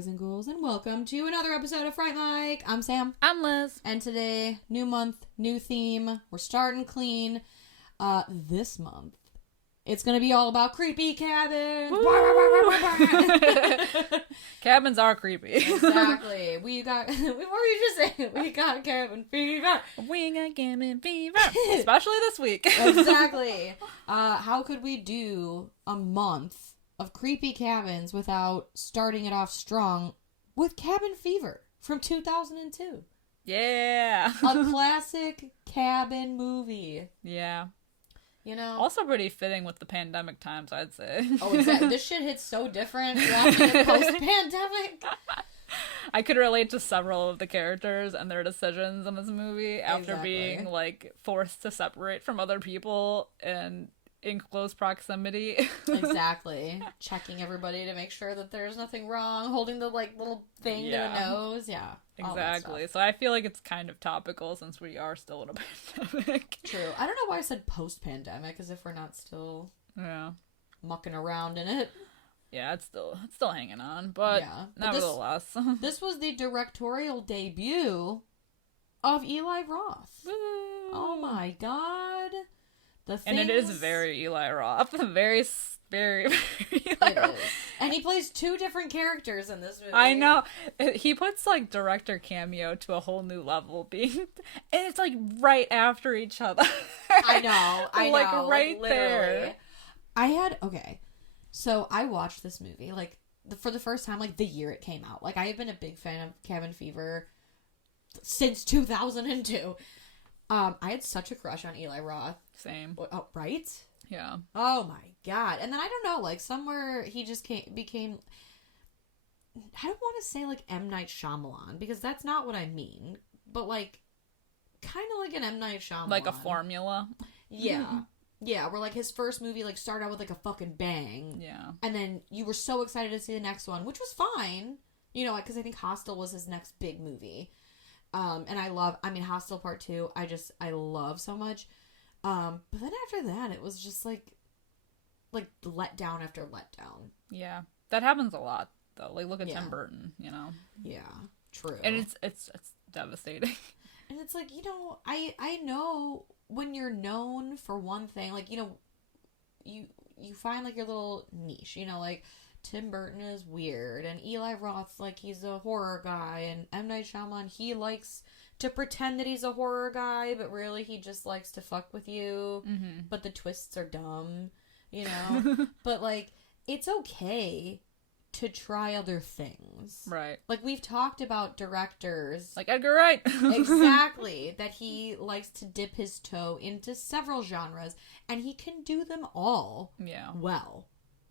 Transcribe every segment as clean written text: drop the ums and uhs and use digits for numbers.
guys and ghouls, and welcome to another episode of Fright Mike. I'm Sam. I'm Liz. And today, new month, new theme. We're starting clean. This month, it's going to be all about creepy cabins. Cabins are creepy. Exactly. What were you just saying? We got cabin fever. We got cabin fever. Especially this week. Exactly. How could we do a month of creepy cabins without starting it off strong with Cabin Fever from 2002? Yeah. A classic cabin movie. Yeah. You know? Also pretty fitting with the pandemic times, I'd say. Oh, exactly. This shit hits so different post-pandemic. I could relate to several of the characters and their decisions in this movie after being, like, forced to separate from other people and in close proximity. Exactly. Checking everybody to make sure that there's nothing wrong, holding the like little thing to the nose. Yeah. Exactly. So I feel like it's kind of topical since we are still in a pandemic. True. I don't know why I said post-pandemic, as if we're not still mucking around in it. Yeah, it's still hanging on, but nevertheless. This was the directorial debut of Eli Roth. Woo. Oh my god. And it is very Eli Roth. Very, very, very Eli Roth. Is. And he plays two different characters in this movie. I know. He puts, like, director cameo to a whole new level, and it's, like, right after each other. I know. Like, right there. So I watched this movie, like, for the first time, like, the year it came out. Like, I have been a big fan of Cabin Fever since 2002. I had such a crush on Eli Roth. Same. Oh, right? Yeah. Oh my god. And then I don't know, like somewhere he just became, I don't want to say like M. Night Shyamalan, because that's not what I mean, but like kind of like an M. Night Shyamalan. Like a formula. Yeah. Yeah, where like his first movie like started out with like a fucking bang. Yeah. And then you were so excited to see the next one, which was fine. You know, because I think Hostel was his next big movie. And Hostel Part 2, I love so much. But then after that, it was just like letdown after letdown. Yeah. That happens a lot, though. Like, look at Tim Burton, you know? Yeah, true. And it's devastating. And it's like, you know, I know when you're known for one thing, like, you know, you find like your little niche, you know, like Tim Burton is weird, and Eli Roth's like he's a horror guy, and M. Night Shyamalan, he likes to pretend that he's a horror guy, but really he just likes to fuck with you. Mm-hmm. But the twists are dumb, you know? But like, it's okay to try other things. Right. Like, we've talked about directors. Like Edgar Wright. Exactly. That he likes to dip his toe into several genres, and he can do them all well.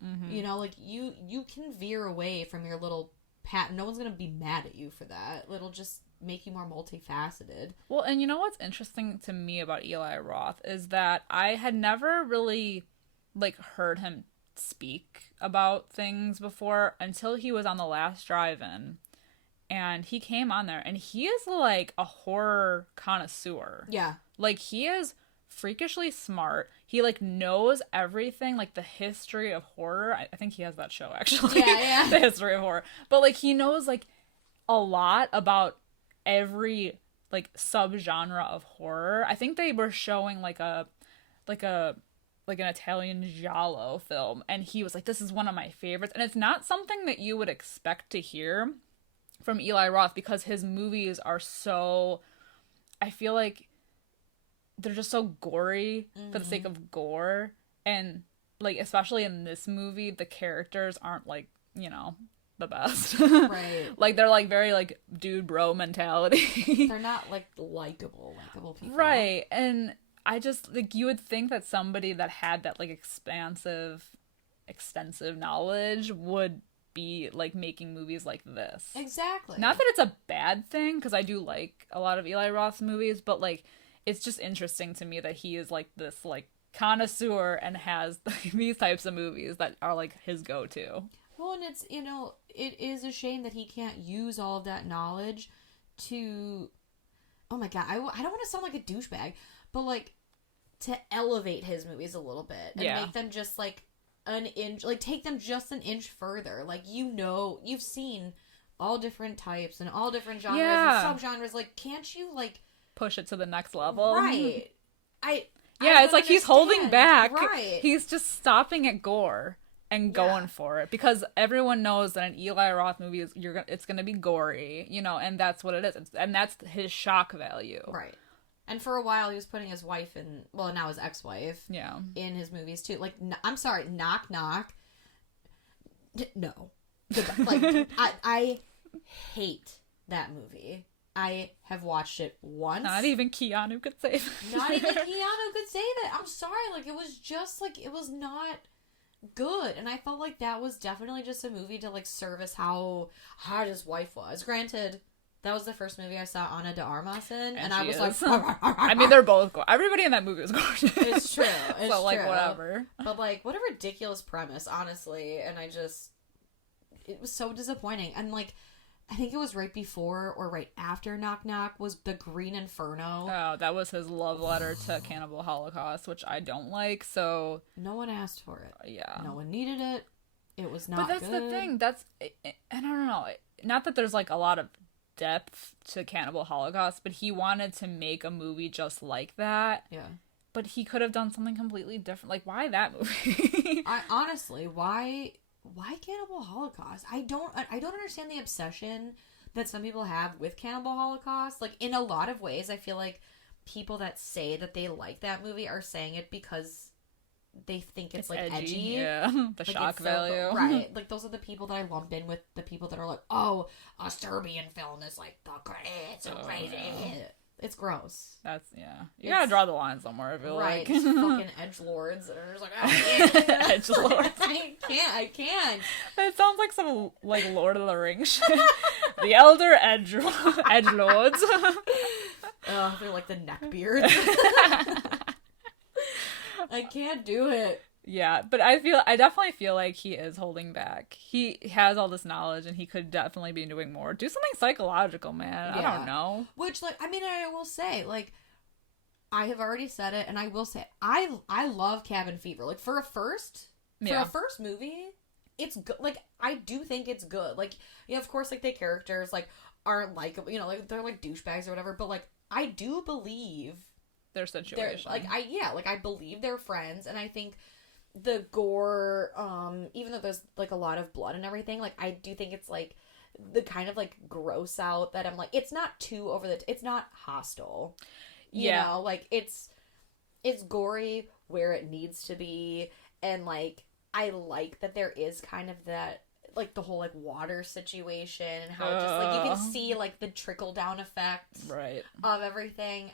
Mm-hmm. You know, like, you can veer away from your little pattern. No one's going to be mad at you for that. It'll just make you more multifaceted. Well, and you know what's interesting to me about Eli Roth is that I had never really, like, heard him speak about things before until he was on The Last Drive-In. And he came on there, and he is, like, a horror connoisseur. Yeah. Like, he is freakishly smart. He like knows everything, like the history of horror. I think he has that show actually. Yeah. The history of horror. But like he knows like a lot about every like subgenre of horror. I think they were showing like an Italian giallo film, and he was like, this is one of my favorites. And it's not something that you would expect to hear from Eli Roth, because his movies are so, I feel like they're just so gory for the sake of gore. And like, especially in this movie, the characters aren't like, you know, the best. Right. Like, they're like very like dude bro mentality. They're not like likable people. Right. And I just like, you would think that somebody that had that like extensive knowledge would be like making movies like this. Exactly. Not that it's a bad thing, because I do like a lot of Eli Roth's movies, but like, it's just interesting to me that he is like this like connoisseur and has these types of movies that are like his go-to. Well, and it's, you know, it is a shame that he can't use all of that knowledge to, oh my god, I don't want to sound like a douchebag, but like to elevate his movies a little bit and make them just like an inch, like take them just an inch further. Like, you know, you've seen all different types and all different genres Yeah. and subgenres. Like, can't you, like... Push it to the next level. Right. Yeah, it's like he's holding back. Right. He's just stopping at gore and going for it because everyone knows that an Eli Roth movie is it's going to be gory, you know, and that's what it is. And that's his shock value. Right. And for a while he was putting his wife in, well, now his ex-wife, in his movies too. Like, I'm sorry, Knock Knock. No. Like, I hate that movie. I have watched it once. Not even Keanu could save it. Not even Keanu could save it. I'm sorry. Like, it was just, like, it was not good. And I felt like that was definitely just a movie to, like, service how hard his wife was. Granted, that was the first movie I saw Ana de Armas in. And I was like... I mean, they're both gorgeous. Everybody in that movie was gorgeous. It's true. It's so, like, true. whatever. But, like, what a ridiculous premise, honestly. And I just... It was so disappointing. And, like... I think it was right before or right after Knock Knock was The Green Inferno. Oh, that was his love letter to Cannibal Holocaust, which I don't like, so... No one asked for it. Yeah. No one needed it. It was not good. But that's the thing. That's... And I don't know. Not that there's, like, a lot of depth to Cannibal Holocaust, but he wanted to make a movie just like that. Yeah. But he could have done something completely different. Like, why that movie? Honestly, why Cannibal Holocaust? I don't understand the obsession that some people have with Cannibal Holocaust. Like, in a lot of ways, I feel like people that say that they like that movie are saying it because they think it's like edgy. Yeah, the like, shock value. Right. Like, those are the people that I lump in with the people that are like, oh, a Serbian film is like it's so crazy. Yeah. It's gross. That's, you gotta draw the line somewhere, I feel right, like. fucking edgelords that are just like, oh, edgelords. I can't. It sounds like some, like, Lord of the Rings shit. The Elder Edgelords. They're like the neckbeards. I can't do it. Yeah, but I definitely feel like he is holding back. He has all this knowledge and he could definitely be doing more. Do something psychological, man. I don't know. Which, like, I mean, I will say, like, I have already said it, and I will say, I love Cabin Fever. Like, for a first movie, it's good. Like, I do think it's good. Like, yeah, of course, like, the characters, like, aren't likable, you know, like, they're, like, douchebags or whatever, but, like, I do believe their situation. I believe they're friends, and I think the gore, even though there's, like, a lot of blood and everything, like, I do think it's, like, the kind of, like, gross out that I'm like, it's not too it's not Hostile. You know, like, it's gory where it needs to be, and, like, I like that there is kind of that, like, the whole, like, water situation, and how just, like, you can see, like, the trickle-down effect of everything.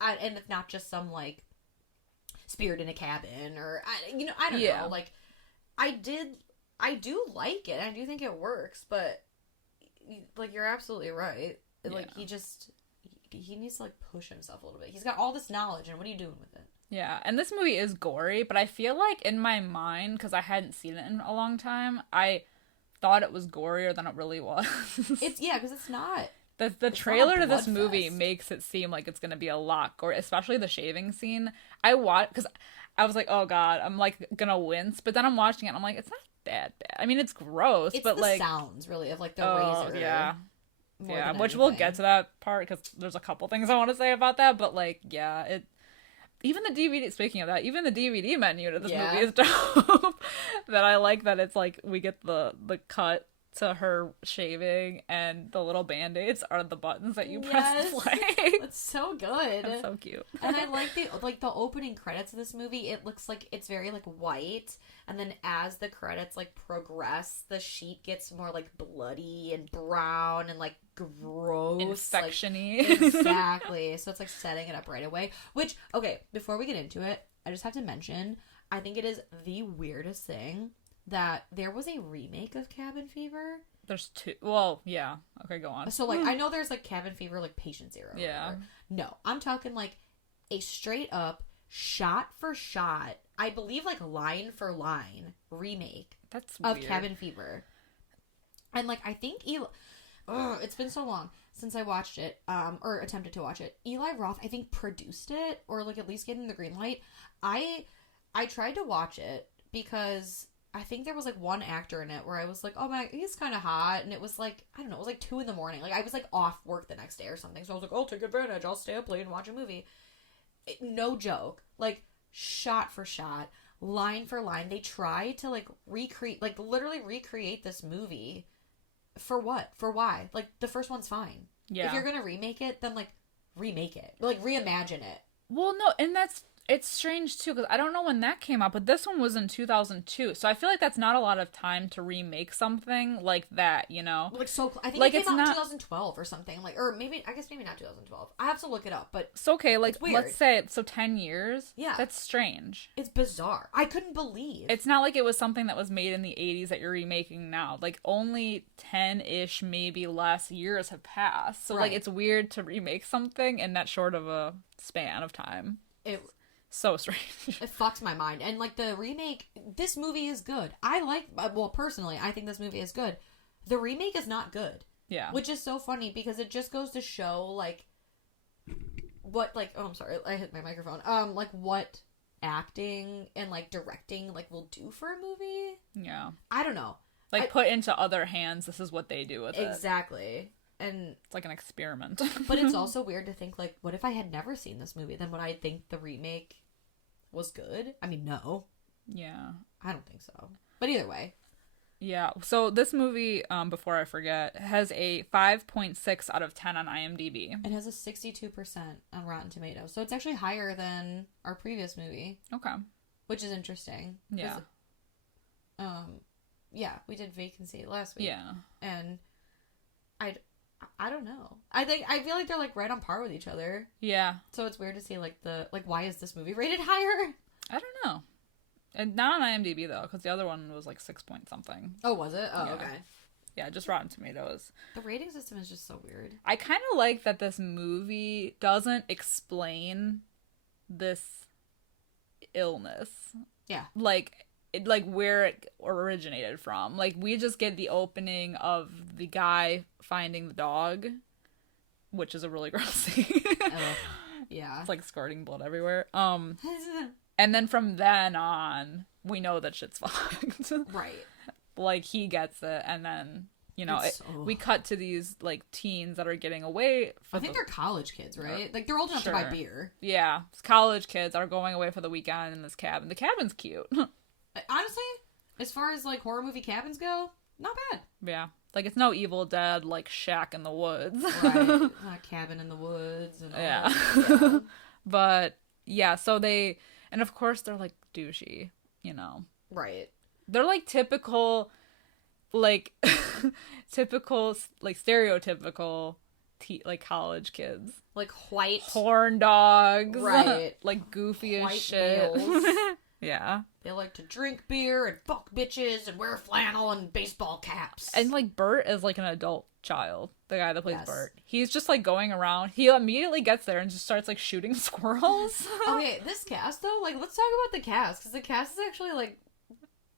And it's not just some, like, spirit in a cabin, or, I don't know, like, I do like it, and I do think it works, but, like, you're absolutely right. Like, he needs to, like, push himself a little bit. He's got all this knowledge, and what are you doing with it? Yeah, and this movie is gory, but I feel like in my mind, because I hadn't seen it in a long time, I thought it was gorier than it really was. Because it's not. The trailer to this movie makes it seem like it's going to be a lot gory, especially the shaving scene. Because I was like, oh god, I'm, like, going to wince, but then I'm watching it and I'm like, it's not that bad. I mean, it's gross, it's but, the like, sounds, really, of, like, the razor. Yeah, which we'll get to that part, because there's a couple things I want to say about that, but, like, even the DVD, speaking of that, even the DVD menu to this movie is dope. That I like that it's, like, we get the cut to her shaving, and the little band-aids are the buttons that you press to play. It's so good. That's so cute. And I like the opening credits of this movie. It looks like it's very, like, white, and then as the credits, like, progress, the sheet gets more, like, bloody and brown and, like, gross, infection-y. Like, exactly. So it's, like, setting it up right away. Which, okay, before we get into it, I just have to mention, I think it is the weirdest thing that there was a remake of Cabin Fever. There's two. Well, yeah. Okay, go on. So, like, I know there's, like, Cabin Fever, like, Patient Zero. Yeah. No, I'm talking, like, a straight up, shot for shot, I believe, like, line for line remake of Cabin Fever. And, like, I think it's been so long since I watched it, or attempted to watch it. Eli Roth, I think, produced it, or, like, at least getting the green light. I tried to watch it because I think there was like one actor in it where I was like, oh my, he's kind of hot, and it was like, I don't know, it was like 2 a.m. Like I was like off work the next day or something, so I was like, oh, take advantage, I'll stay up late and watch a movie. No joke, like shot for shot, line for line, they tried to like recreate, like literally recreate this movie. For what? For why? Like the first one's fine. Yeah. If you're gonna remake it, then like remake it, like reimagine it. Well, no, and it's strange too, because I don't know when that came out, but this one was in 2002, so I feel like that's not a lot of time to remake something like that, you know? Like, so, I think like it came out in 2012 or something, like, or maybe, I guess maybe not 2012. I have to look it up, but it's okay, like, let's say, so 10 years? Yeah. That's strange. It's bizarre. I couldn't believe. It's not like it was something that was made in the 80s that you're remaking now. Like, only 10-ish, maybe less years have passed, so, like, it's weird to remake something in that short of a span of time. So strange. It fucks my mind. And, like, the remake, this movie is good. Well, personally, I think this movie is good. The remake is not good. Yeah. Which is so funny, because it just goes to show, like, what, like, oh, I'm sorry, I hit my microphone. Like, what acting and, like, directing, like, will do for a movie. Yeah. I don't know. Like, put into other hands, this is what they do with it. Exactly. And it's like an experiment. But it's also weird to think, like, what if I had never seen this movie? Then would I think the remake was good? I mean, no. Yeah. I don't think so. But either way. Yeah. So this movie, before I forget, has a 5.6 out of 10 on IMDb. It has a 62% on Rotten Tomatoes. So it's actually higher than our previous movie. Okay. Which is interesting. Yeah. Yeah, we did Vacancy last week. Yeah. And I don't know. I feel like they're like right on par with each other. Yeah. So it's weird to see like why is this movie rated higher? I don't know. And not on IMDb though, because the other one was like 6 point something. Oh, was it? Oh, yeah. Okay. Yeah, just Rotten Tomatoes. The rating system is just so weird. I kind of like that this movie doesn't explain this illness. Yeah. Like where it originated from. Like, we just get the opening of the guy finding the dog, which is a really gross scene. Yeah. It's like squirting blood everywhere. And then from then on, we know that shit's fucked. Right. Like, he gets it, and then, you know, we cut to these, like, teens that are getting away. I think they're college kids, right? Like, they're old enough to buy beer. Yeah. College kids are going away for the weekend in this cabin. The cabin's cute. Honestly, as far as, like, horror movie cabins go, not bad. Yeah. Like, it's no Evil Dead, like, shack in the woods. Right. Cabin in the woods. And all yeah. Yeah. But, yeah, so they... And, of course, they're, like, douchey, you know. Right. They're, like, typical, like, stereotypical, like, college kids. Like, white. Horn dogs. Right. Like, goofy white as shit. Yeah. They like to drink beer and fuck bitches and wear flannel and baseball caps. And, like, Bert is, like, an adult child. The guy that plays Bert. He's just, like, going around. He immediately gets there and just starts, like, shooting squirrels. Okay, this cast, though, like, let's talk about the cast. Because the cast is actually, like,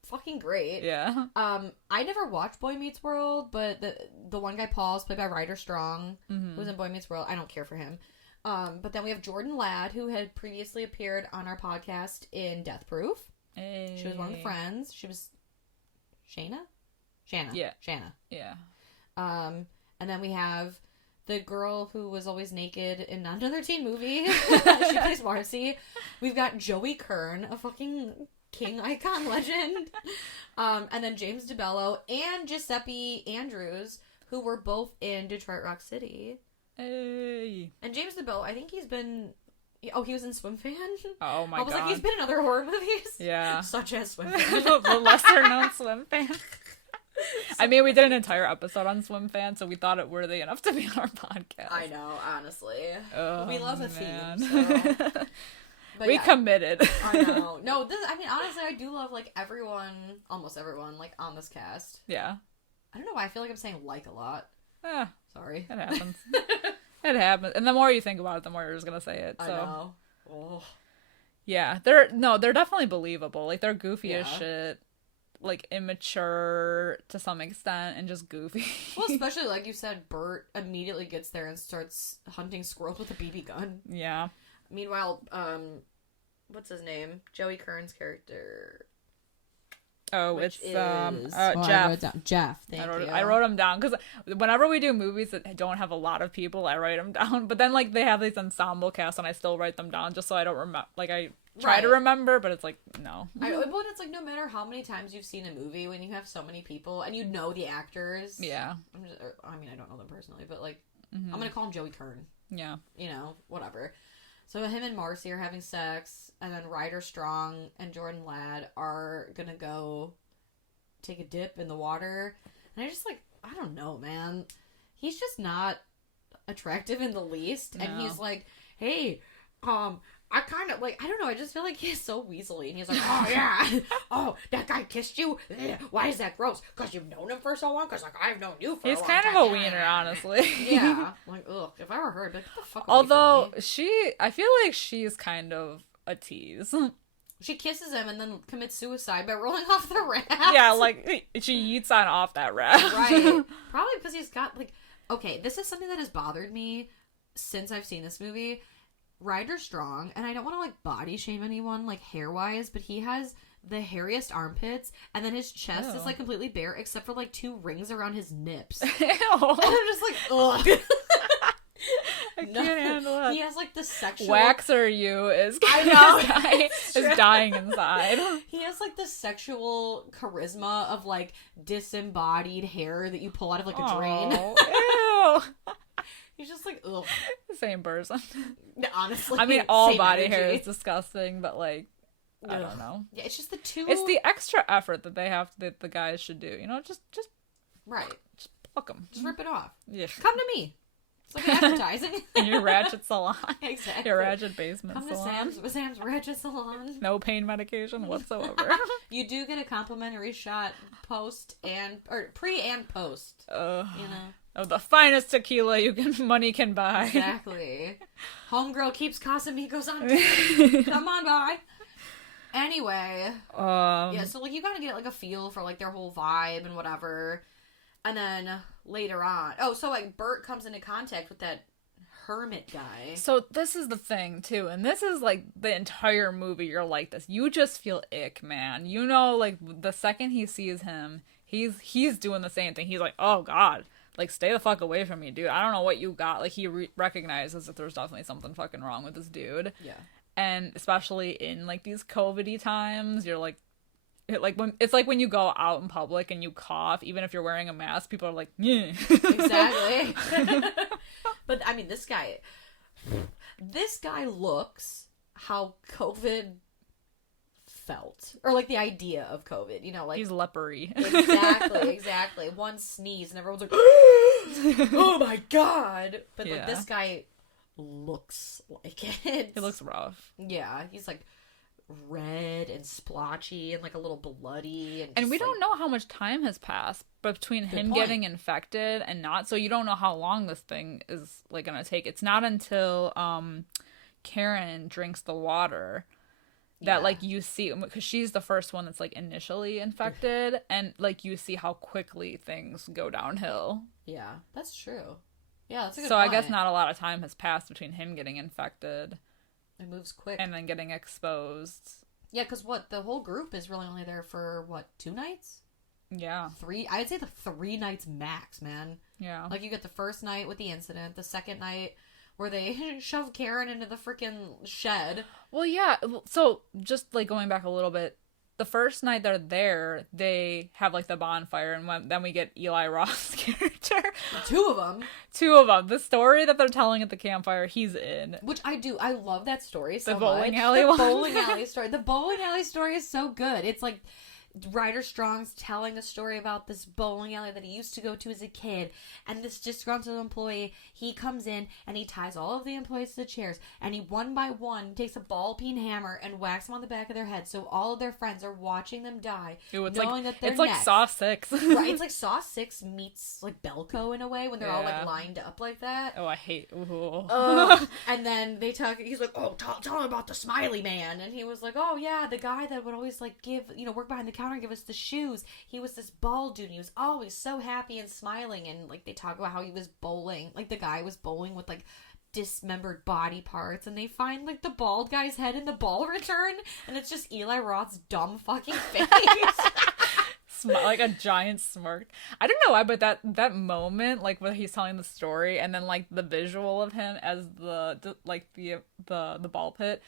fucking great. Yeah. I never watched Boy Meets World, but the one guy, Paul, is played by Ryder Strong, who's in Boy Meets World. I don't care for him. But then we have Jordan Ladd, who had previously appeared on our podcast in Death Proof. Hey. She was one of the friends. She was Shanna? Yeah. Shanna. Yeah. And then we have the girl who was always naked in another teen movie. She plays Marcy. We've got Joey Kern, a fucking King icon legend. And then James DeBello and Giuseppe Andrews, who were both in Detroit Rock City. Hey. And James DeBello, I think he's been... Oh, he was in Swim Fan? Oh my god. I was like, he's been in other horror movies. Yeah. Such as Swim Fan. The lesser known Swim Fan. I mean, we did an entire episode on Swim Fan, so we thought it worthy enough to be on our podcast. I know, honestly. Oh, we love a man. theme, so... We committed. I know. No, honestly, I do love, like, almost everyone, like, on this cast. Yeah. I don't know why I feel like I'm saying like a lot. Sorry. It happens. It happens. And the more you think about it, the more you're just gonna say it. So. I know. Oh. Yeah. They're definitely believable. Like, they're goofy as shit. Like, immature to some extent and just goofy. Well, especially, like you said, Bert immediately gets there and starts hunting squirrels with a BB gun. Yeah. Meanwhile, what's his name? Joey Kern's character. Oh, which it's is Jeff. I wrote it down. Jeff. Thank you. I wrote them down because whenever we do movies that don't have a lot of people, I write them down. But then like they have these ensemble casts, and I still write them down just so I don't remember. Like I try to remember, but it's like no. But it's like no matter how many times you've seen a movie, when you have so many people and you know the actors. Yeah. I mean, I don't know them personally, but like I'm gonna call him Joey Kern. Yeah. You know, whatever. So him and Marcy are having sex, and then Ryder Strong and Jordan Ladd are gonna go take a dip in the water. And I just like, I don't know, man. He's just not attractive in the least. No. And he's like, hey, I kind of, like, I don't know, I just feel like he's so weaselly. And he's like, oh, yeah. Oh, that guy kissed you? Why is that gross? Because you've known him for so long? Because, like, I've known you for a long time. He's kind of a wiener, honestly. Yeah. Like, ugh. If I were her, I'd be like, get the fuck away Although, from me. I feel like she's kind of a tease. She kisses him and then commits suicide by rolling off the raft. Yeah, like, she yeets on off that raft. Right. Probably because he's got, like, okay, this is something that has bothered me since I've seen this movie. Ryder Strong, and I don't want to like body shame anyone like hair wise, but he has the hairiest armpits, and then his chest is like completely bare except for like 2 rings around his nips. Ew. And I'm just like, ugh. I can't handle it. He has like the sexual waxer you is dying inside. He has like the sexual charisma of like disembodied hair that you pull out of like a drain. Ew. He's just like, ugh. Same person. Honestly. I mean, all body hair is disgusting, but like, I don't know. Yeah, it's just the 2. It's the extra effort that that the guys should do. You know, just right. Just pluck them. Just rip it off. Yeah. Come to me. It's like advertising. In your Ratchet salon. Exactly. Your Ratchet basement salon. Come to Sam's Ratchet salon. No pain medication whatsoever. You do get a complimentary shot pre and post. You know. Of the finest tequila money can buy. Exactly. Homegirl keeps Casamigos on. Come on by. Anyway. Yeah, so like you gotta get like a feel for like their whole vibe and whatever. And then later on. Oh, so like Bert comes into contact with that hermit guy. So this is the thing too, and this is like the entire movie you're like this. You just feel ick, man. You know, like the second he sees him, he's doing the same thing. He's like, oh god. Like, stay the fuck away from me, dude. I don't know what you got. Like, he recognizes that there's definitely something fucking wrong with this dude. Yeah. And especially in, like, these COVID-y times, you're like, it's like when you go out in public and you cough, even if you're wearing a mask, people are like, yeah. Exactly. But, I mean, this guy looks how COVID felt, or like the idea of COVID, you know, like he's lepery. exactly. One sneeze and everyone's like, oh my god. But like this guy looks like it. He looks rough. Yeah, he's like red and splotchy and like a little bloody, and we don't know how much time has passed between him getting infected and not, so you don't know how long this thing is like gonna take. It's not until Karen drinks the water that like you see, because she's the first one that's like initially infected, and like you see how quickly things go downhill. Yeah, that's true. Yeah, that's a good point. I guess not a lot of time has passed between him getting infected. It moves quick. And then getting exposed. Yeah, because the whole group is really only there for 2 nights? Yeah. 3, I'd say the 3 nights max, man. Yeah. Like you get the first night with the incident, the second night where they shove Karen into the freaking shed. Well, yeah. So, just, like, going back a little bit, the first night they're there, they have, like, the bonfire, and then we get Eli Roth's character. 2 of them. 2 of them. The story that they're telling at the campfire, he's in. Which I do. I love that story so much. The bowling alley one. The bowling alley story. The bowling alley story is so good. It's like Ryder Strong's telling a story about this bowling alley that he used to go to as a kid, and this disgruntled employee, he comes in and he ties all of the employees to the chairs, and he one by one takes a ball peen hammer and whacks them on the back of their head, so all of their friends are watching them die. Ooh, it's knowing like, that they're it's like next. Saw 6. Right, it's like Saw 6 meets like Belko in a way, when they're all like lined up like that. Oh, I hate. And then they talk. He's like, "Oh, tell him about the smiley man." And he was like, "Oh yeah, the guy that would always like work behind the counter and give us the shoes. He was this bald dude. And he was always so happy and smiling." And like they talk about how he was bowling. Like the guy was bowling with like dismembered body parts, and they find like the bald guy's head in the ball return, and it's just Eli Roth's dumb fucking face. like a giant smirk. I don't know why, but that moment, like when he's telling the story, and then like the visual of him as the ball pit,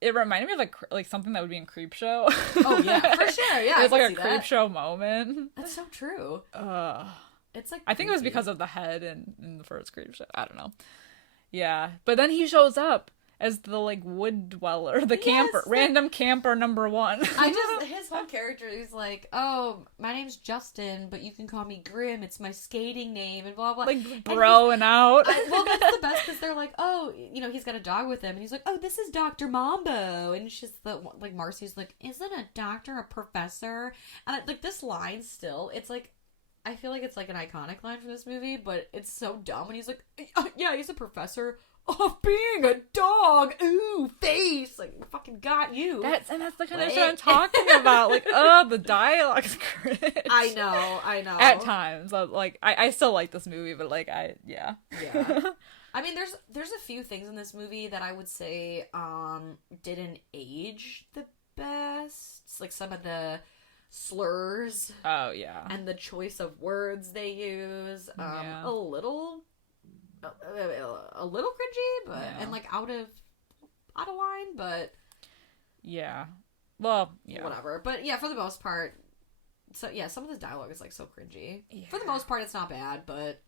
it reminded me of like something that would be in Creepshow. Oh yeah, for sure. Yeah, it's like a Creepshow moment. That's so true. It's like I think it was because of the head in the first Creepshow. I don't know. Yeah, but then he shows up as the like wood dweller, the camper, random camper number 1. His whole character, he's like, oh, my name's Justin, but you can call me Grim. It's my skating name, and blah blah. Like broing out. Well, that's the best because they're like, oh, he's got a dog with him, and he's like, oh, this is Dr. Mambo, and she's like Marcy's like, isn't a doctor a professor? And like this line still, it's like. I feel like it's like an iconic line from this movie, but it's so dumb. And he's like, yeah, he's a professor of being a dog. Ooh, face. Like, fucking got you. That's the kind of shit I'm talking about. Like, the dialogue's cringe. I know. At times. Like, I still like this movie, but like, yeah. I mean, there's a few things in this movie that I would say didn't age the best. It's like some of the slurs. Oh yeah. And the choice of words they use. A little cringy, but and like out of line, but yeah. Well, yeah. Whatever. But yeah, for the most part, so yeah, some of the dialogue is like so cringy. Yeah. For the most part, it's not bad, but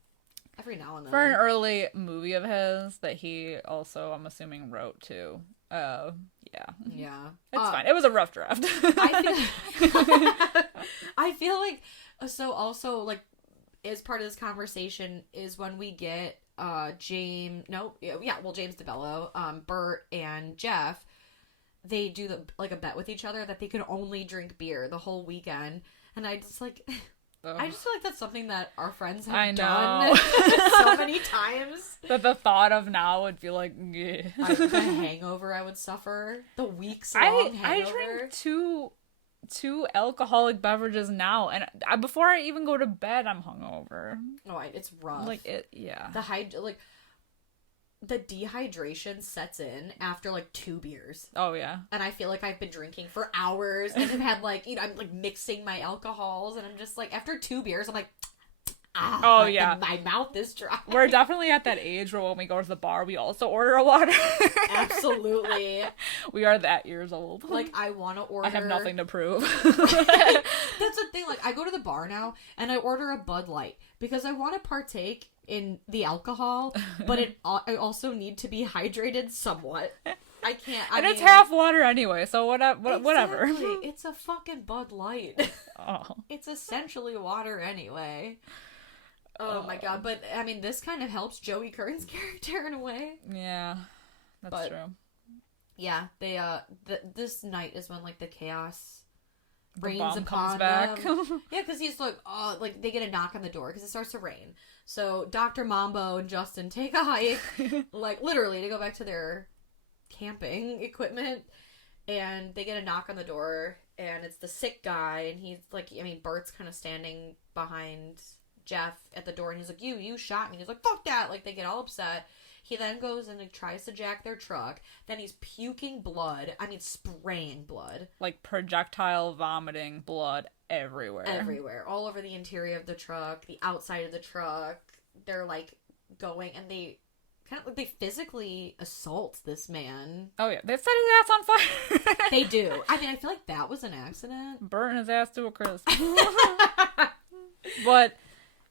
every now and then. For an early movie of his that he also, I'm assuming, wrote too. Yeah. It's fine. It was a rough draft. I feel like so also like as part of this conversation is when we get James DeBello, Bert and Jeff, they do a bet with each other that they can only drink beer the whole weekend, and I just like I just feel like that's something that our friends have done so many times. That the thought of now would feel like the hangover I would suffer. The weeks long hangover. I drink two alcoholic beverages now, and before I even go to bed, I'm hungover. Oh, it's rough. Like it, yeah. The dehydration sets in after like 2 beers. Oh yeah. And I feel like I've been drinking for hours and have had like, I'm like mixing my alcohols, and I'm just like after 2 beers I'm like my mouth is dry. We're definitely at that age where when we go to the bar we also order a water. Absolutely. We are that years old. Like I want to order. I have nothing to prove. That's the thing. Like I go to the bar now and I order a Bud Light because I want to partake in the alcohol, but I also need to be hydrated somewhat. I can't. It's half water anyway, so whatever. Exactly. It's a fucking Bud Light. Oh. It's essentially water anyway. Oh my god, but I mean, this kind of helps Joey Kern's character in a way. Yeah, that's true. Yeah, they this night is when like the chaos rains upon them. Yeah, because he's like, like they get a knock on the door because it starts to rain. So Dr. Mambo and Justin take a hike, like literally to go back to their camping equipment, and they get a knock on the door, and it's the sick guy, and he's like, Bert's kind of standing behind Jeff at the door, and he's like, you shot me. He's like, fuck that. Like, they get all upset. He then goes and like tries to jack their truck. Then he's puking blood. Spraying blood. Like projectile vomiting blood everywhere. Everywhere. All over the interior of the truck, the outside of the truck. They're like going, and they physically assault this man. Oh yeah, they set his ass on fire. They do. I feel like that was an accident. Burn his ass to a crisp. But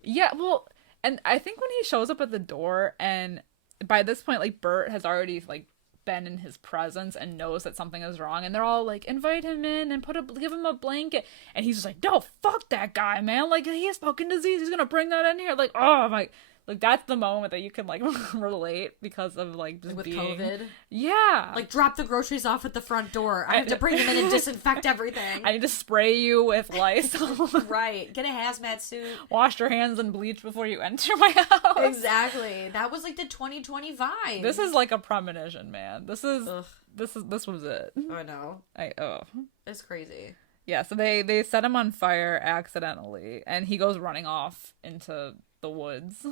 yeah, well, and I think when he shows up at the door, and by this point, like Bert has already like been in his presence and knows that something is wrong, and they're all like, invite him in and give him a blanket, and he's just like, no, fuck that guy, man. Like he has fucking disease. He's gonna bring that in here. Like, oh my. Like, that's the moment that you can, like, relate because of, like, just with being... COVID? Yeah. Like, drop the groceries off at the front door. I have to bring them in and disinfect everything. I need to spray you with Lysol. Right. Get a hazmat suit. Wash your hands in bleach before you enter my house. Exactly. That was, like, the 2020 vibe. This is, like, a premonition, man. This was it. I know. It's crazy. Yeah, so they set him on fire accidentally, and he goes running off into the woods.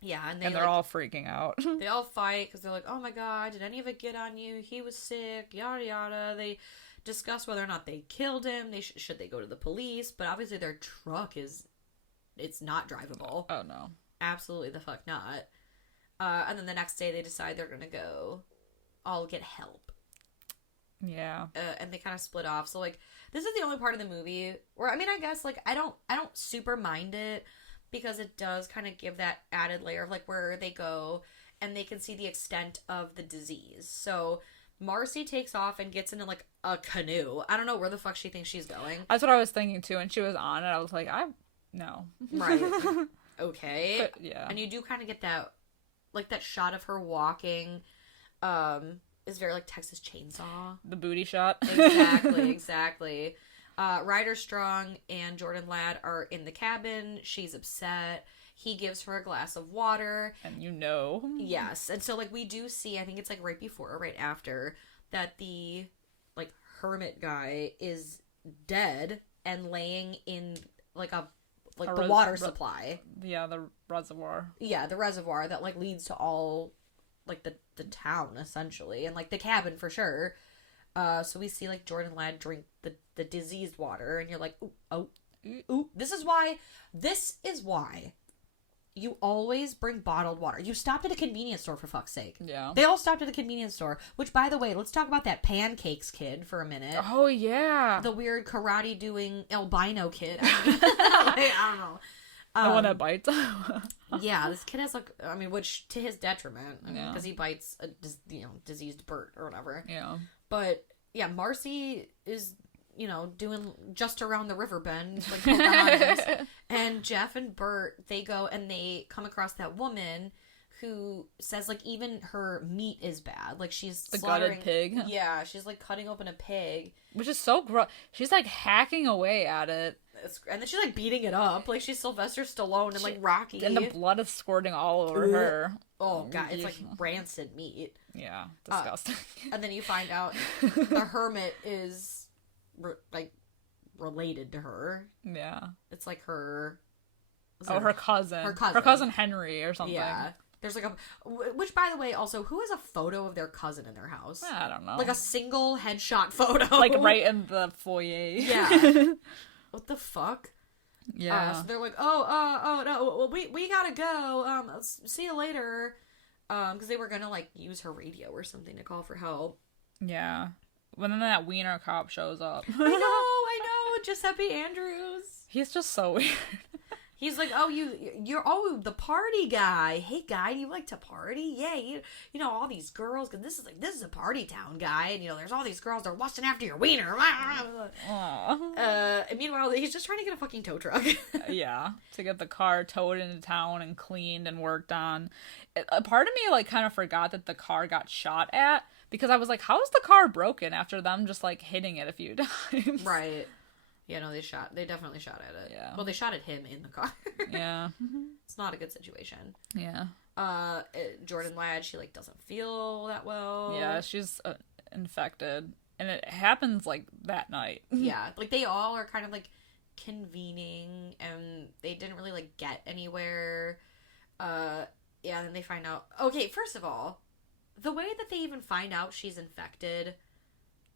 Yeah, and they're all freaking out. They all fight because they're like, oh my god, did any of it get on you? He was sick, yada yada. They discuss whether or not they killed him. They should they go to the police? But obviously their truck it's not drivable. Oh no, absolutely the fuck not. And then the next day they decide they're gonna go all get help. Yeah. And they kind of split off. So like this is the only part of the movie where I mean I guess like I don't super mind it because it does kind of give that added layer of like where they go and they can see the extent of the disease. So Marcy takes off and gets into like a canoe. I don't know where the fuck she thinks she's going. That's what I was thinking too. And she was on it. I was like, no. Right. Okay. But, yeah. And you do kind of get that like that shot of her walking. Is very like Texas Chainsaw. The booty shot. Exactly. Ryder Strong and Jordan Ladd are in the cabin. She's upset. He gives her a glass of water. And Yes. And so like we do see, I think it's like right before or right after, that the like hermit guy is dead and laying in like the water supply. Yeah, the reservoir. Yeah, the reservoir that like leads to all like the town essentially and like the cabin for sure. So we see like Jordan Ladd drink the diseased water and you're like, ooh. This is why you always bring bottled water. You stopped at a convenience store for fuck's sake. Yeah. They all stopped at a convenience store, which by the way, let's talk about that pancakes kid for a minute. Oh yeah. The weird karate doing albino kid. I don't know. The one that bites. Yeah, this kid has like, I mean, which to his detriment, because Yeah. he bites a diseased bird or whatever. Yeah. But yeah, Marcy is doing just around the river bend, like Pocahontas. And Jeff and Bert, they go and they come across that woman who says like even her meat is bad, like she's the slaughtering gutted pig. Yeah, she's like cutting open a pig, which is so gross. She's like hacking away at it. and then she's like beating it up like she's Sylvester Stallone and like Rocky, and the blood is squirting all over her. Oh god, it's like rancid meat. Yeah, disgusting. And then you find out the hermit is related to her. Yeah, it's like her cousin. Her cousin Henry or something. Yeah. There's like which by the way, also, who has a photo of their cousin in their house? I don't know. Like a single headshot photo. Like right in the foyer. Yeah. What the fuck? Yeah. So they're like, oh, no, well, we gotta go. See you later. Because they were gonna like use her radio or something to call for help. Yeah. When then that wiener cop shows up. I know, Giuseppe Andrews. He's just so weird. He's like, you're the party guy. Hey, guy, you like to party? Yeah, you know all these girls, because this is a party town, guy, and there's all these girls that are lusting after your wiener. And meanwhile, he's just trying to get a fucking tow truck. Yeah, to get the car towed into town and cleaned and worked on. A part of me like kind of forgot that the car got shot at, because I was like, how is the car broken after them just like hitting it a few times? Right. Yeah, no, they definitely shot at it. Yeah. Well, they shot at him in the car. Yeah. It's not a good situation. Yeah. Jordan Ladd, she like doesn't feel that well. Yeah, she's infected, and it happens like that night. Yeah, like they all are kind of like convening, and they didn't really like get anywhere. Yeah, and then they find out. Okay, first of all, the way that they even find out she's infected.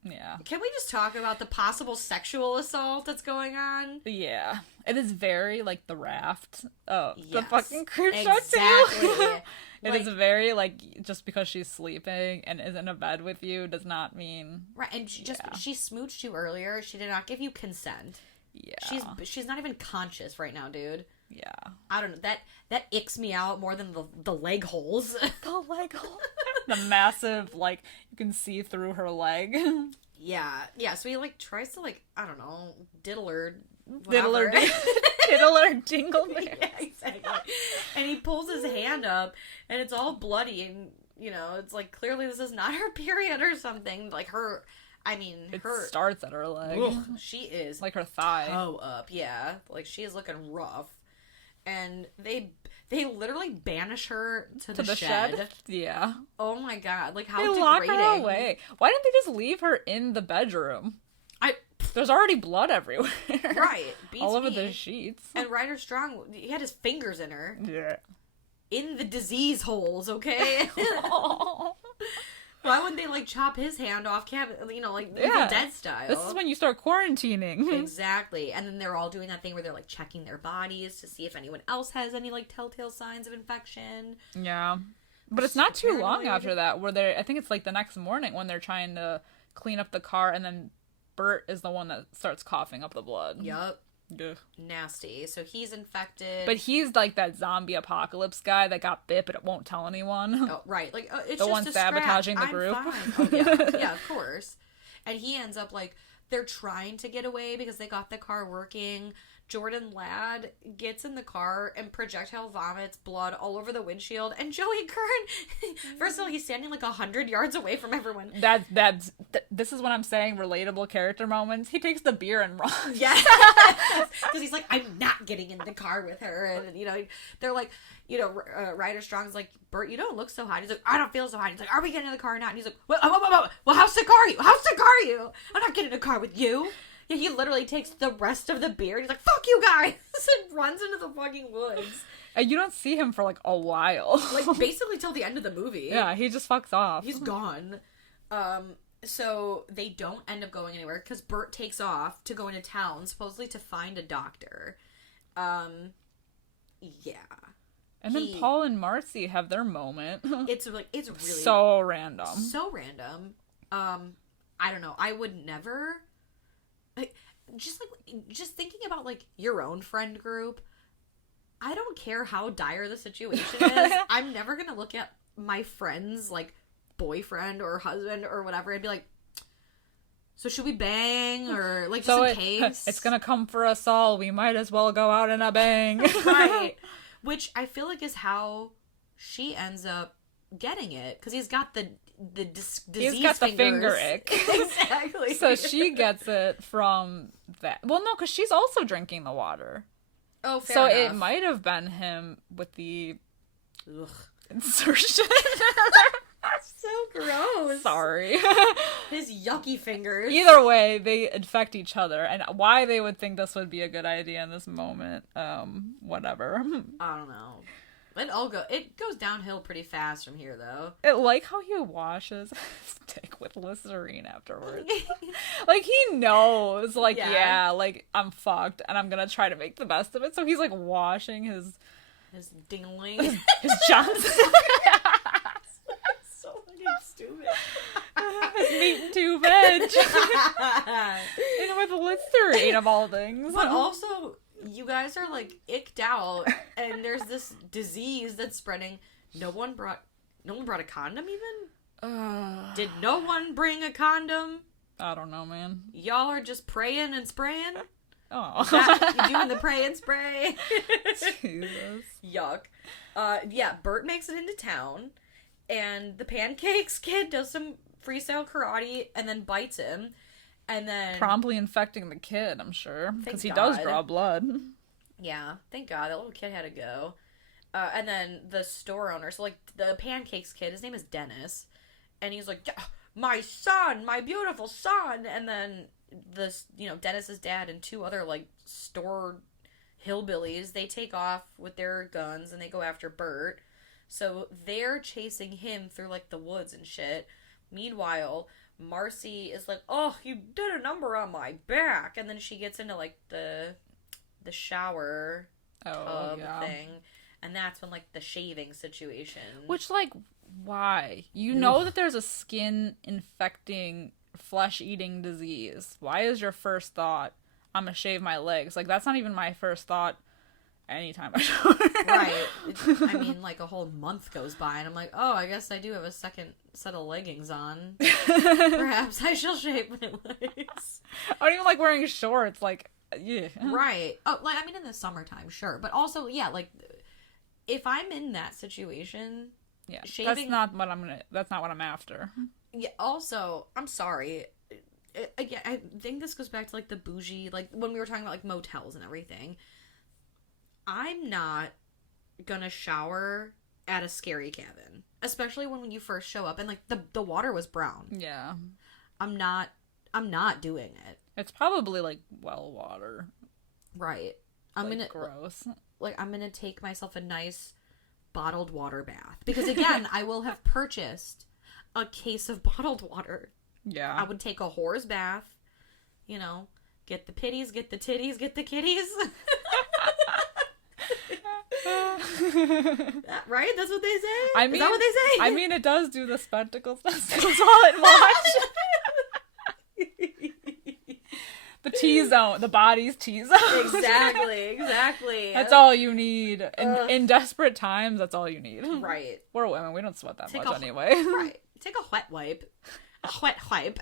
Yeah. Can we just talk about the possible sexual assault that's going on? Yeah. It is very like The Raft. Oh, yes, the fucking creep show exactly. too. It is very like, just because she's sleeping and is in a bed with you does not mean right. And she smooched you earlier. She did not give you consent. Yeah. She's not even conscious right now, dude. Yeah. I don't know. That icks me out more than the leg holes. The leg hole. The massive, like, you can see through her leg. Yeah. Yeah, so he, like, tries to, like, I don't know, diddle her jingle bears. Yeah, exactly. And he pulls his hand up, and it's all bloody, and, it's like, clearly this is not her period or something. Like, it starts at her leg. Ugh, she is. Like her thigh. Toe up, yeah. Like, she is looking rough. And they literally banish her to the shed. Yeah. Oh my god! Like how they degrading. Lock her away. Why didn't they just leave her in the bedroom? There's already blood everywhere. Right. Beats all over me. the sheets. And Ryder Strong, he had his fingers in her. Yeah. In the disease holes. Okay. Why wouldn't they, like, chop his hand off, you know, like, Evil Dead style? This is when you start quarantining. Exactly. And then they're all doing that thing where they're, like, checking their bodies to see if anyone else has any, like, telltale signs of infection. Yeah. But it's not too long after that where I think it's, like, the next morning when they're trying to clean up the car, and then Bert is the one that starts coughing up the blood. Yup. Ugh. Nasty. So he's infected. But he's like that zombie apocalypse guy that got bit but it won't tell anyone. Oh, right. Like, it's the just one a sabotaging scratch. the group. I'm fine. Oh, yeah. Yeah, of course. And he ends up, like, they're trying to get away because they got the car working. Jordan Ladd gets in the car and projectile vomits blood all over the windshield. And Joey Kern, first of all, he's standing like 100 yards away from everyone. This is what I'm saying, relatable character moments. He takes the beer and runs. Yes. Because he's like, I'm not getting in the car with her. And, you know, they're like, you know, Ryder Strong's like, Bert, you don't look so hot. He's like, I don't feel so hot. He's like, are we getting in the car or not? And he's like, well, how sick are you? How sick are you? I'm not getting in a car with you. Yeah, he literally takes the rest of the beer and he's like, fuck you guys! And runs into the fucking woods. And you don't see him for like a while. Like, basically till the end of the movie. Yeah, he just fucks off. He's gone. So they don't end up going anywhere because Bert takes off to go into town, supposedly to find a doctor. Yeah. And then Paul and Marcy have their moment. It's really so random. So random. I don't know. I would never... Like, just thinking about, like, your own friend group, I don't care how dire the situation is. I'm never gonna look at my friend's, like, boyfriend or husband or whatever and be like, so should we bang? Or, like, just in case. It's gonna come for us all. We might as well go out in a bang. Right. Which I feel like is how she ends up getting it. Because he's got the disease He's got the finger ick. Exactly. So she gets it from that. Well, no, because she's also drinking the water. Oh, fair so enough. it might have been him with the insertion. So gross. Sorry. His yucky fingers. Either way, they infect each other. And why they would think this would be a good idea in this moment, whatever. I don't know. It goes downhill pretty fast from here, though. I like how he washes his dick with Listerine afterwards. Like, he knows, like, yeah, like, I'm fucked, and I'm gonna try to make the best of it. So he's, like, washing his dingling. His Johnson. So fucking stupid. His meat and two veg. And with Listerine, of all things. But also... You guys are, like, icked out, and there's this disease that's spreading. No one brought a condom, even? Did no one bring a condom? I don't know, man. Y'all are just praying and spraying? Oh. You doing the pray and spray? Jesus. Yuck. Yeah, Bert makes it into town, and the Pancakes kid does some freestyle karate, and then bites him. And then... Promptly infecting the kid, I'm sure. Because he God. does draw blood. Yeah, thank God. That little kid had to go. And then the store owner, so, like, the Pancakes kid, his name is Dennis. And he's like, my son, my beautiful son. And then Dennis's dad and two other, like, store hillbillies, they take off with their guns and they go after Bert. So they're chasing him through, like, the woods and shit. Meanwhile... Marcy is like, oh, you did a number on my back. And then she gets into, like, the shower tub thing. And that's when, like, the shaving situation. Which, like, why? You know that there's a skin-infecting, flesh-eating disease. Why is your first thought, I'm gonna shave my legs? Like, that's not even my first thought anytime I shower. Right. I mean, like, a whole month goes by, and I'm like, oh, I guess I do have a second set of leggings on. Perhaps I shall shave my legs. I don't even like wearing shorts, like, yeah. Right. Oh, like, I mean, in the summertime, sure. But also, yeah, like, if I'm in that situation, yeah, shaving... that's not what I'm after. Yeah, also, I'm sorry. Again, I think this goes back to, like, the bougie, like, when we were talking about, like, motels and everything. I'm not gonna shower at a scary cabin. Especially when you first show up and, like, the water was brown. Yeah. I'm not doing it. It's probably, like, well water. Right. Gross. I'm gonna take myself a nice bottled water bath. Because, again, I will have purchased a case of bottled water. Yeah. I would take a whore's bath, you know, get the pitties, get the titties, get the kitties. Right? That's what they say? I mean, is that what they say? I mean, it does do the spectacles while it watch. The T-zone, the body's T-zone. Exactly. That's all you need. In desperate times, that's all you need. Right. We're women, we don't sweat that much anyway. Right. Take a wet wipe. A wet wipe.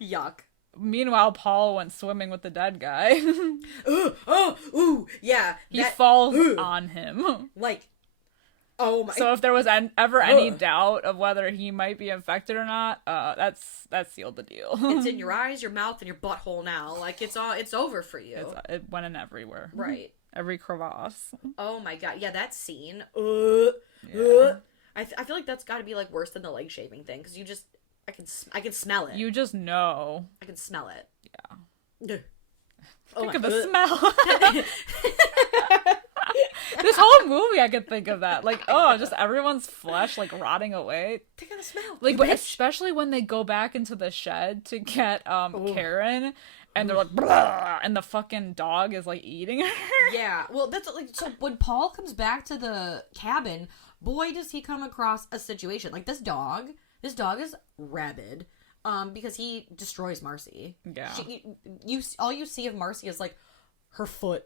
Yuck. Meanwhile, Paul went swimming with the dead guy. Yeah. He falls on him. Like, oh my. So if there was ever any doubt of whether he might be infected or not, that sealed the deal. It's in your eyes, your mouth, and your butthole now. Like, it's over for you. It went in everywhere. Right. Every crevasse. Oh my god. Yeah, that scene. Yeah. I feel like that's got to be, like, worse than the leg shaving thing, because you just... I can smell it. You just know. I can smell it. Yeah. Oh think of the smell. This whole movie, I could think of that. Like, just everyone's flesh, like, rotting away. Think of the smell. Like, but especially when they go back into the shed to get Karen, and they're like, blah, and the fucking dog is, like, eating her. Yeah. Well, that's, like, so when Paul comes back to the cabin, boy, does he come across a situation. Like, this dog is rabid, because he destroys Marcy. Yeah. All you see of Marcy is, like, her foot.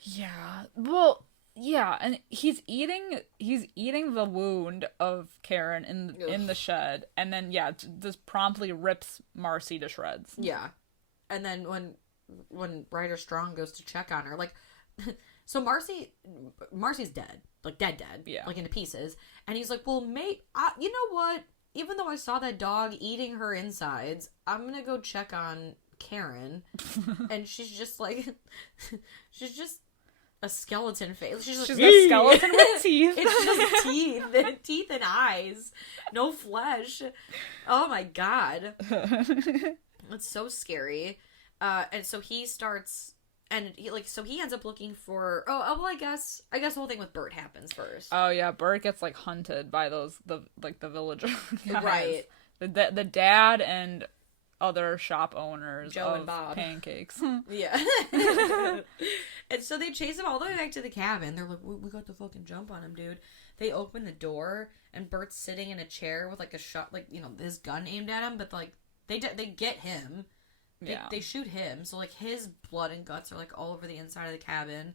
Yeah. Well, yeah, and he's eating the wound of Karen in the shed, and then just promptly rips Marcy to shreds. Yeah. And then when Ryder Strong goes to check on her, like, so Marcy's dead. Like, dead. Yeah. Like, into pieces. And he's like, well, mate, you know what? Even though I saw that dog eating her insides, I'm gonna go check on Karen. And she's just like, she's just a skeleton face. She's just a skeleton with teeth. It's just teeth and eyes. No flesh. Oh my god. It's so scary. And so he starts... And he ends up looking for... I guess the whole thing with Bert happens first. Oh yeah, Bert gets like hunted by the villager guys. Right. The dad and other shop owners Joe of and Bob. Pancakes. Yeah. And so they chase him all the way back to the cabin. They're like, we got the fucking jump on him, dude. They open the door and Bert's sitting in a chair with like a shot, like, you know, his gun aimed at him, but like they get him. They shoot him, so, like, his blood and guts are, like, all over the inside of the cabin.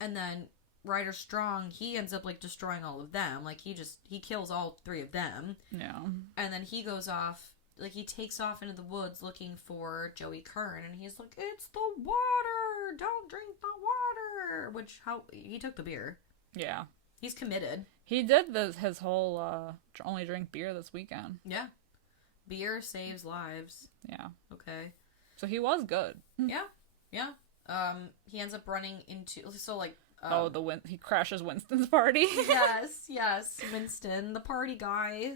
And then Ryder Strong, he ends up, like, destroying all of them. Like, he kills all three of them. Yeah. And then he goes off, like, he takes off into the woods looking for Joey Kern, and he's like, it's the water! Don't drink the water! He took the beer. Yeah. He's committed. He did his whole, only drink beer this weekend. Yeah. Beer saves lives. Yeah. Okay. So he was good. Yeah. He ends up running into... So, like... he crashes Winston's party. Yes. Winston, the party guy.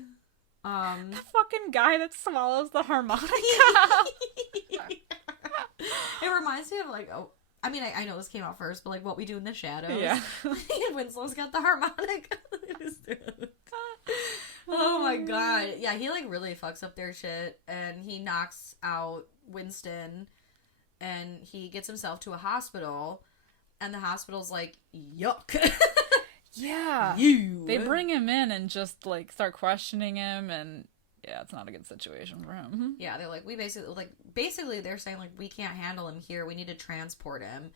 The fucking guy that swallows the harmonica. It reminds me of, like... I mean, I know this came out first, but, like, What We Do in the Shadows. Yeah. Winslow's got the harmonica. Oh my god. Yeah, he, like, really fucks up their shit, and he knocks out Winston, and he gets himself to a hospital, and the hospital's like, yuck. Yeah. They bring him in and just, like, start questioning him, and yeah, it's not a good situation for him. Yeah, they're like, basically they're saying, like, we can't handle him here, we need to transport him,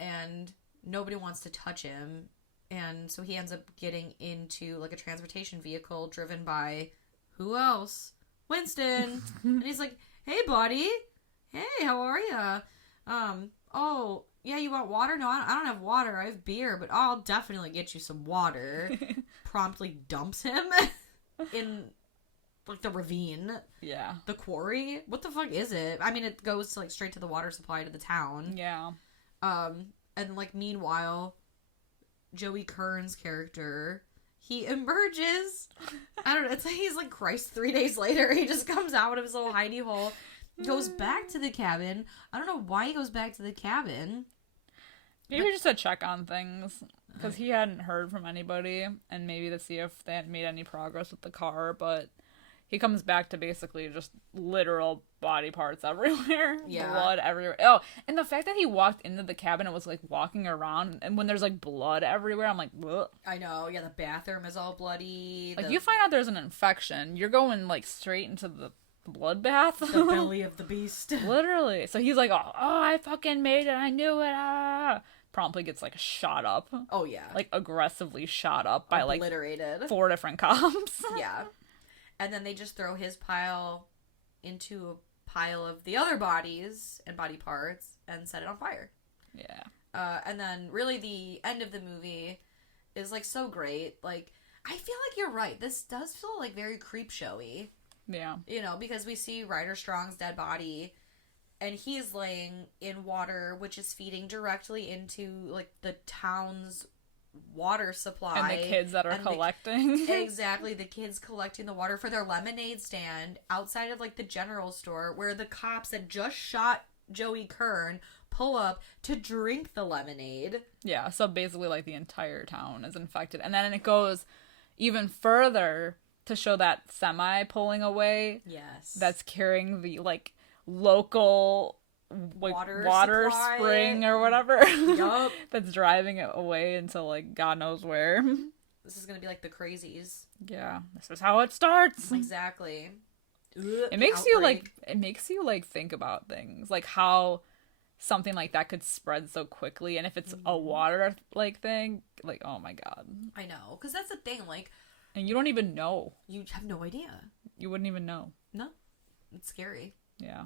and nobody wants to touch him. And so he ends up getting into, like, a transportation vehicle driven by who else? Winston. And he's like, hey, buddy. Hey, how are ya? Oh, yeah, you want water? No, I don't have water. I have beer, but I'll definitely get you some water. Promptly dumps him in, like, the ravine. Yeah. The quarry. What the fuck is it? I mean, it goes, like, straight to the water supply to the town. Yeah. And, like, meanwhile... Joey Kern's character, he emerges. I don't know. It's like he's like Christ 3 days later. He just comes out of his little hidey hole, goes back to the cabin. I don't know why he goes back to the cabin. Maybe just to check on things. because he hadn't heard from anybody, and maybe to see if they hadn't made any progress with the car, but he comes back to basically just literal body parts everywhere. Yeah. Blood everywhere. Oh, and the fact that he walked into the cabin and was, like, walking around, and when there's, like, blood everywhere, I'm like, ugh. I know, yeah, the bathroom is all bloody. Like, you find out there's an infection, you're going, like, straight into the bloodbath. The belly of the beast. Literally. So he's like, oh, I fucking made it, I knew it, ah. Promptly gets, like, shot up. Oh, yeah. Like, aggressively shot up by, like, obliterated. 4 different cops. Yeah. And then they just throw his pile into a pile of the other bodies and body parts and set it on fire. Yeah. And then really the end of the movie is, like, so great. Like, I feel like you're right. This does feel, like, very creep showy. Yeah. You know, because we see Ryder Strong's dead body, and he's laying in water, which is feeding directly into, like, the town's water supply. And the kids that are collecting. Exactly. The kids collecting the water for their lemonade stand outside of, like, the general store, where the cops that just shot Joey Kern pull up to drink the lemonade. Yeah, so basically, like, the entire town is infected. And then it goes even further to show that semi pulling away. Yes. That's carrying the, like, local, like, water spring or whatever. Yup. That's driving it away into, like, God knows where. This is gonna be like the crazies. Yeah, this is how it starts. Exactly. It makes you like think about things, like how something like that could spread so quickly, and if it's a water like thing, like, oh my god. I know, because that's the thing, like, and you don't even know. You have no idea. You wouldn't even know. No, it's scary. Yeah,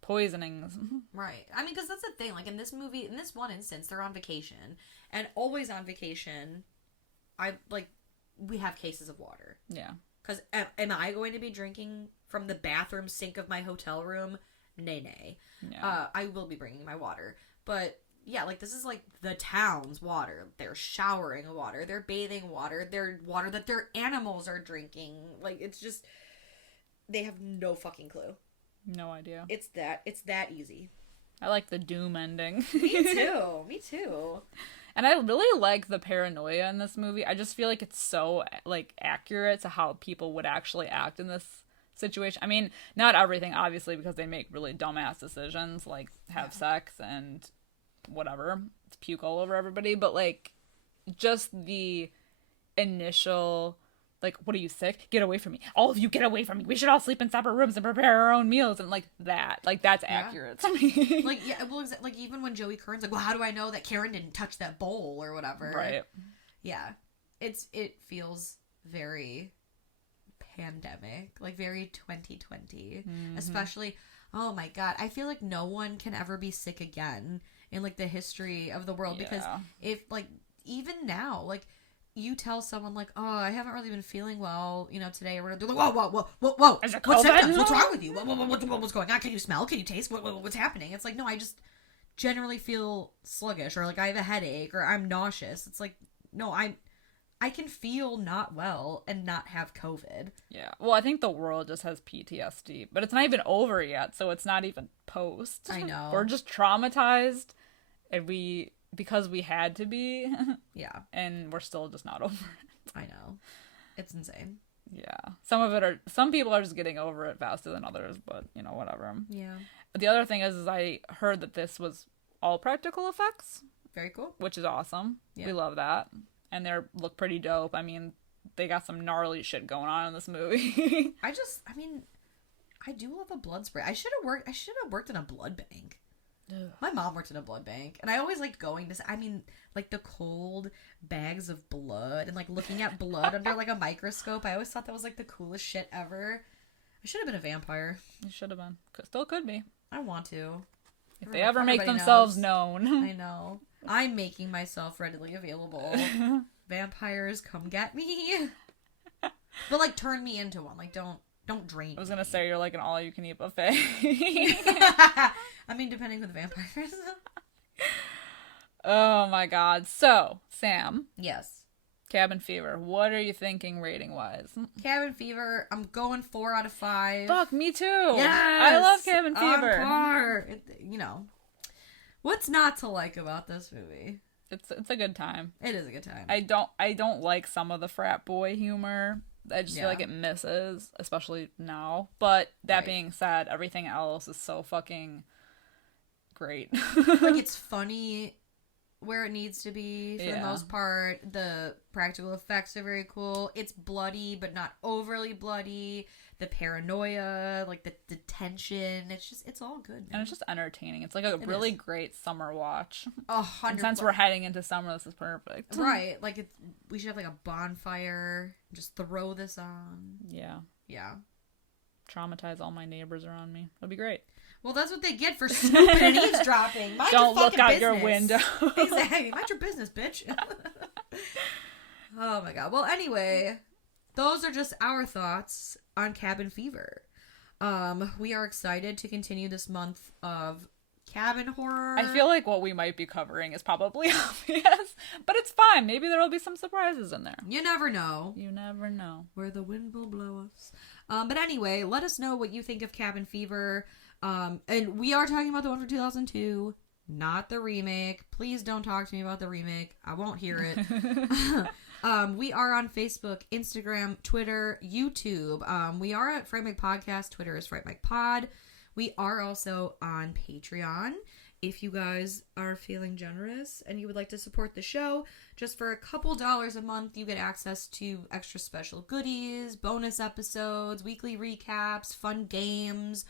poisonings. Right. I mean, because that's the thing, like, in this movie, in this one instance, they're on vacation, and always on vacation, we have cases of water. Yeah. Because am I going to be drinking from the bathroom sink of my hotel room? Nay. Yeah. I will be bringing my water. But, yeah, like, this is, like, the town's water. They're showering water. They're bathing water. They're water that their animals are drinking. Like, it's just... They have no fucking clue. No idea. It's that easy. I like the doom ending. Me too. And I really like the paranoia in this movie. I just feel like it's so, like, accurate to how people would actually act in this situation. I mean, not everything, obviously, because they make really dumbass decisions, like have sex and whatever. It's puke all over everybody. But, like, just the initial... Like, what are you, sick? Get away from me. All of you, get away from me. We should all sleep in separate rooms and prepare our own meals. And, like, that. Like, that's accurate to me. Like, yeah, well, like, even when Joey Kern's like, well, how do I know that Karen didn't touch that bowl or whatever? Right. Yeah. It feels very pandemic. Like, very 2020. Mm-hmm. Especially, oh my god, I feel like no one can ever be sick again in, like, the history of the world. Yeah. Because if, like, even now, like... You tell someone, like, oh, I haven't really been feeling well, you know, today, or whatever. They're like, whoa. Is it what COVID? symptoms? What's wrong with you? What's going on? Can you smell? Can you taste? What's happening? It's like, no, I just generally feel sluggish, or, like, I have a headache, or I'm nauseous. It's like, no, I can feel not well and not have COVID. Yeah. Well, I think the world just has PTSD, but it's not even over yet, so it's not even post. I know. We're just traumatized, and because we had to be. Yeah. And we're still just not over it. I know. It's insane. Yeah. Some people are just getting over it faster than others, but, you know, whatever. Yeah. But the other thing is I heard that this was all practical effects. Very cool. Which is awesome. Yeah. We love that. And they look pretty dope. I mean, they got some gnarly shit going on in this movie. I do love a blood spray. I should have worked in a blood bank. My mom worked in a blood bank, and I always liked going to, like, the cold bags of blood and, like, looking at blood under, like, a microscope. I always thought that was, like, the coolest shit ever. I should have been a vampire. You should have been. Still could be. I want to. If they ever make themselves known. I know. I'm making myself readily available. Vampires, come get me. But, like, turn me into one. Like, don't drain me. I was gonna say, you're like an all-you-can-eat buffet. I mean, depending on the vampires. Oh my god. So, Sam. Yes. Cabin Fever. What are you thinking rating-wise? Cabin Fever, I'm going 4 out of 5. Fuck, me too. Yes! I love Cabin Fever. You know. What's not to like about this movie? It's a good time. It is a good time. I don't like some of the frat boy humor. I just feel like it misses, especially now. But that being said, everything else is so fucking great. Like, it's funny where it needs to be for the most part. The practical effects are very cool. It's bloody, but not overly bloody. The paranoia, like the tension, it's all good, man. And it's just entertaining. It's like a really great summer watch. 100%. And since we're heading into summer, this is perfect. Right. Like, we should have like a bonfire. Just throw this on. Yeah. Yeah. Traumatize all my neighbors around me. That'd be great. Well, that's what they get for snooping and eavesdropping. Mind Don't your look out business. your window. Exactly. Mind your business, bitch. Oh my god. Well, anyway, those are just our thoughts on Cabin Fever. We are excited to continue this month of cabin horror. I feel like what we might be covering is probably obvious, but it's fine. Maybe there will be some surprises in there. You never know. You never know. Where the wind will blow us. But anyway, let us know what you think of Cabin Fever. And we are talking about the one from 2002, not the remake. Please don't talk to me about the remake. I won't hear it. We are on Facebook, Instagram, Twitter, YouTube. We are at Fright Mike Podcast. Twitter is Fright Mike Pod. We are also on Patreon. If you guys are feeling generous and you would like to support the show, just for a couple dollars a month, you get access to extra special goodies, bonus episodes, weekly recaps, fun games.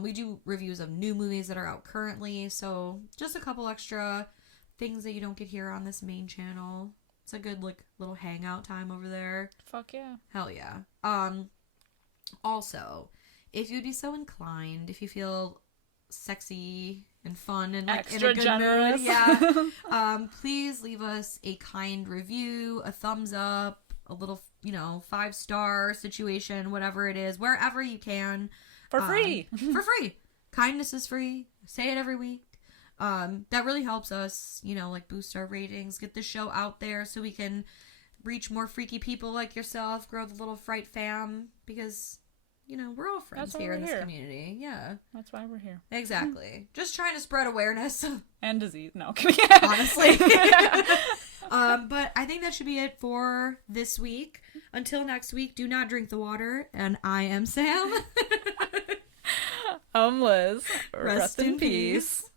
We do reviews of new movies that are out currently, so just a couple extra things that you don't get here on this main channel. It's a good, like, little hangout time over there. Fuck yeah. Hell yeah. Also, if you'd be so inclined, if you feel sexy and fun and like extra in a good generous mood, please leave us a kind review, a thumbs up, a little 5-star situation, whatever it is, wherever you can, for free. For free. Kindness is free. Say it every week. That really helps us, like, boost our ratings, get the show out there so we can reach more freaky people like yourself, grow the little Fright fam, because we're all friends here in this community. Yeah. That's why we're here. Exactly. Just trying to spread awareness. And disease. No. Honestly. But I think that should be it for this week. Until next week, do not drink the water. And I am Sam. I'm Liz. Rest in peace.